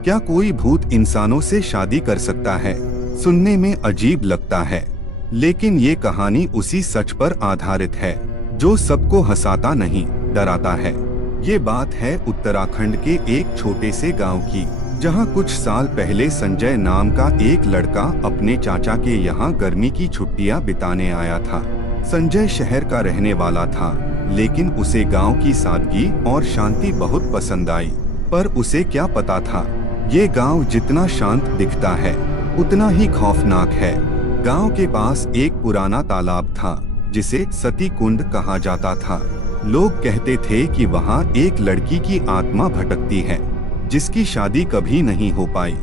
क्या कोई भूत इंसानों से शादी कर सकता है? सुनने में अजीब लगता है, लेकिन ये कहानी उसी सच पर आधारित है जो सबको हंसाता नहीं, डराता है। ये बात है उत्तराखंड के एक छोटे से गांव की, जहां कुछ साल पहले संजय नाम का एक लड़का अपने चाचा के यहाँ गर्मी की छुट्टियां बिताने आया था। संजय शहर का रहने वाला था, लेकिन उसे गांव की सादगी और शांति बहुत पसंद आई। पर उसे क्या पता था, ये गांव जितना शांत दिखता है उतना ही खौफनाक है। गांव के पास एक पुराना तालाब था जिसे सती कुंड कहा जाता था। लोग कहते थे कि वहां एक लड़की की आत्मा भटकती है जिसकी शादी कभी नहीं हो पाई,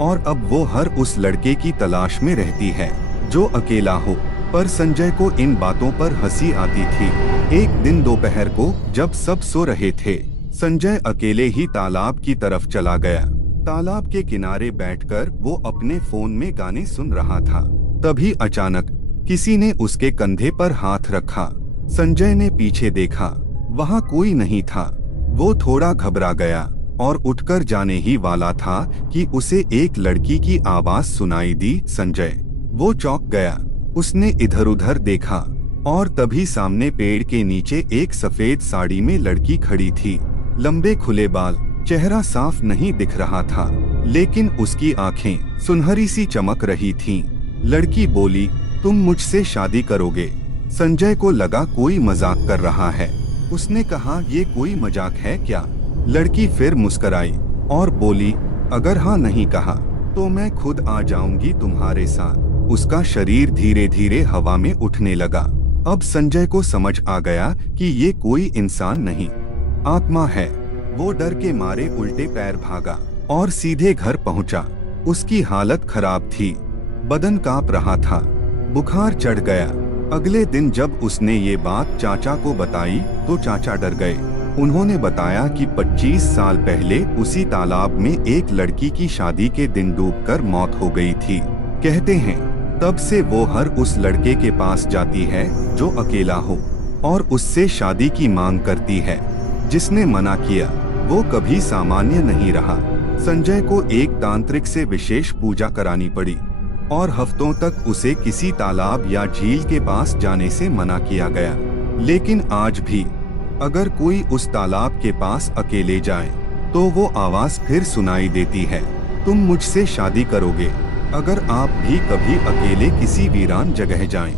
और अब वो हर उस लड़के की तलाश में रहती है जो अकेला हो। पर संजय को इन बातों पर हंसी आती थी। एक दिन दोपहर को जब सब सो रहे थे, संजय अकेले ही तालाब की तरफ चला गया। तालाब के किनारे बैठकर वो अपने फोन में गाने सुन रहा था। तभी अचानक किसी ने उसके कंधे पर हाथ रखा। संजय ने पीछे देखा, वहाँ कोई नहीं था। वो थोड़ा घबरा गया और उठकर जाने ही वाला था कि उसे एक लड़की की आवाज सुनाई दी, संजय। वो चौंक गया। उसने इधर उधर देखा और तभी सामने पेड़ के नीचे एक सफेद साड़ी में लड़की खड़ी थी। लंबे खुले बाल, चेहरा साफ नहीं दिख रहा था, लेकिन उसकी आंखें सुनहरी सी चमक रही थीं। लड़की बोली, तुम मुझसे शादी करोगे? संजय को लगा कोई मजाक कर रहा है। उसने कहा, ये कोई मजाक है क्या? लड़की फिर मुस्कुराई और बोली, अगर हाँ नहीं कहा तो मैं खुद आ जाऊंगी तुम्हारे साथ। उसका शरीर धीरे धीरे हवा में उठने लगा। अब संजय को समझ आ गया कि ये कोई इंसान नहीं, आत्मा है। वो डर के मारे उल्टे पैर भागा और सीधे घर पहुंचा। उसकी हालत खराब थी, बदन कांप रहा था, बुखार चढ़ गया। अगले दिन जब उसने ये बात चाचा को बताई तो चाचा डर गए। उन्होंने बताया कि 25 साल पहले उसी तालाब में एक लड़की की शादी के दिन डूबकर मौत हो गई थी। कहते हैं तब से वो हर उस लड़के के पास जाती है जो अकेला हो और उससे शादी की मांग करती है। जिसने मना किया वो कभी सामान्य नहीं रहा। संजय को एक तांत्रिक से विशेष पूजा करानी पड़ी और हफ्तों तक उसे किसी तालाब या झील के पास जाने से मना किया गया। लेकिन आज भी अगर कोई उस तालाब के पास अकेले जाए तो वो आवाज फिर सुनाई देती है, तुम मुझसे शादी करोगे? अगर आप भी कभी अकेले किसी वीरान जगह जाएं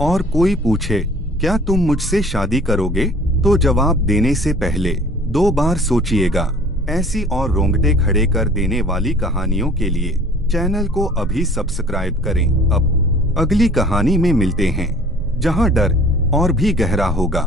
और कोई पूछे, क्या तुम मुझसे शादी करोगे, तो जवाब देने से पहले 2 बार सोचिएगा। ऐसी और रोंगटे खड़े कर देने वाली कहानियों के लिए चैनल को अभी सब्सक्राइब करें। अब अगली कहानी में मिलते हैं, जहां डर और भी गहरा होगा।